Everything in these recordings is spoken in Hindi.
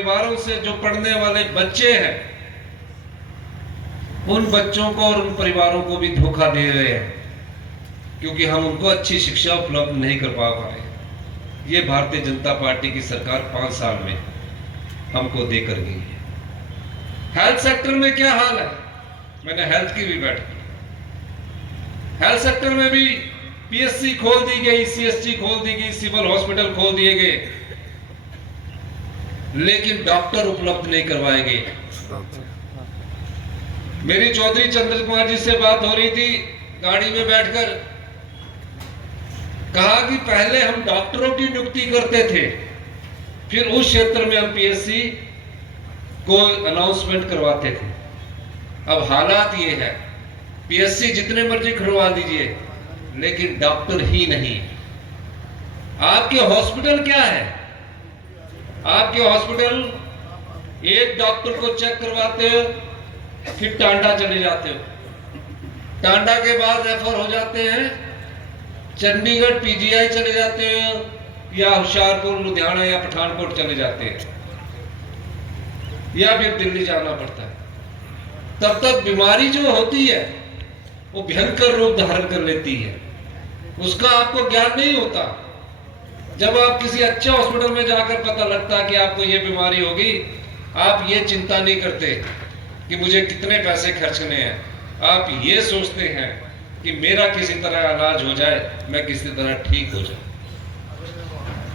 परिवारों से जो पढ़ने वाले बच्चे हैं, उन बच्चों को और उन परिवारों को भी धोखा दे रहे हैं, क्योंकि हम उनको अच्छी शिक्षा उपलब्ध नहीं कर पा रहे। ये भारतीय जनता पार्टी की सरकार 5 साल में हमको देकर गई है। हेल्थ सेक्टर में क्या हाल है, मैंने हेल्थ की भी बैठक की। हेल्थ सेक्टर में भी पीएससी खोल दी गई, सीएससी खोल दी गई, सिविल हॉस्पिटल खोल दिए गए, लेकिन डॉक्टर उपलब्ध नहीं करवाए गए। मेरी चौधरी चंद्र कुमार जी से बात हो रही थी, गाड़ी में बैठकर कहा कि पहले हम डॉक्टरों की नियुक्ति करते थे, फिर उस क्षेत्र में हम पीएससी को अनाउंसमेंट करवाते थे। अब हालात ये है, पीएससी जितने मर्जी खुलवा दीजिए, लेकिन डॉक्टर ही नहीं। आपके हॉस्पिटल क्या है, आपके हॉस्पिटल एक डॉक्टर को चेक करवाते हो, फिर टांडा चले जाते हो, टांडा के बाद रेफर हो जाते हैं चंडीगढ़ पीजीआई चले जाते हो, या होशियारपुर, लुधियाना या पठानकोट चले जाते हैं, या फिर दिल्ली जाना पड़ता है। तब तक बीमारी जो होती है वो भयंकर रूप धारण कर लेती है, उसका आपको ज्ञान नहीं होता। जब आप किसी अच्छे हॉस्पिटल में जाकर पता लगता है कि आपको ये बीमारी होगी, आप ये चिंता नहीं करते कि मुझे कितने पैसे खर्चने हैं। आप ये सोचते हैं कि मेरा किसी तरह इलाज हो जाए, मैं किसी तरह ठीक हो जाऊं।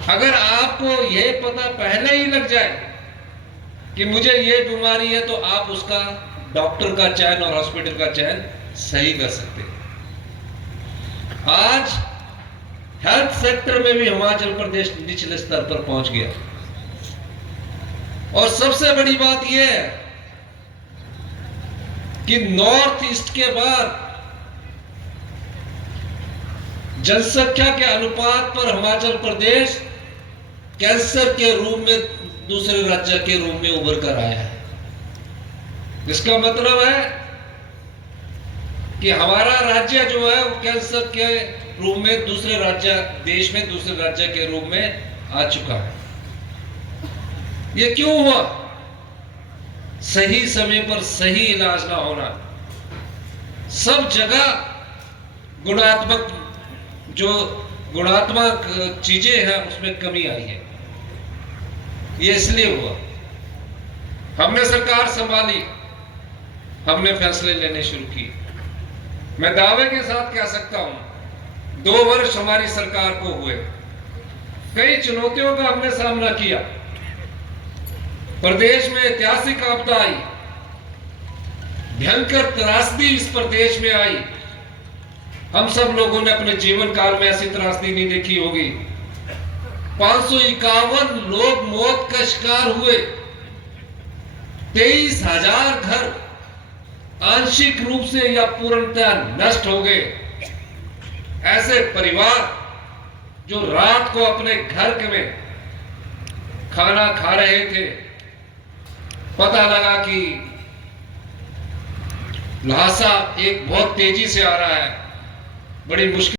अगर आपको ये पता पहले ही लग जाए कि मुझे ये बीमारी है, तो आप उसका डॉक्टर का चयन और हॉस्पिटल का चयन सही कर सकते हैं। आज हेल्थ सेक्टर में भी हिमाचल प्रदेश निचले स्तर पर पहुंच गया, और सबसे बड़ी बात यह है कि नॉर्थ ईस्ट के बाद जनसंख्या के अनुपात पर हिमाचल प्रदेश कैंसर के रूप में दूसरे राज्य के रूप में उभर कर आया है। इसका मतलब है कि हमारा राज्य जो है वो कैंसर के रूप में दूसरे राज्य देश में दूसरे राज्य के रूप में आ चुका है। ये क्यों हुआ? सही समय पर सही इलाज ना होना, सब जगह गुणात्मक चीजें हैं उसमें कमी आई है। ये इसलिए हुआ, हमने सरकार संभाली, हमने फैसले लेने शुरू किए। मैं दावे के साथ कह सकता हूं, 2 वर्ष हमारी सरकार को हुए, कई चुनौतियों का हमने सामना किया। प्रदेश में ऐतिहासिक आपदा आई, भयंकर त्रासदी इस प्रदेश में आई। हम सब लोगों ने अपने जीवन काल में ऐसी त्रासदी नहीं देखी होगी। 551 लोग मौत का शिकार हुए, 23,000 घर आंशिक रूप से या पूर्णतः नष्ट हो गए। ऐसे परिवार जो रात को अपने घर में खाना खा रहे थे, पता लगा कि ल्हासा एक बहुत तेजी से आ रहा है, बड़ी मुश्किल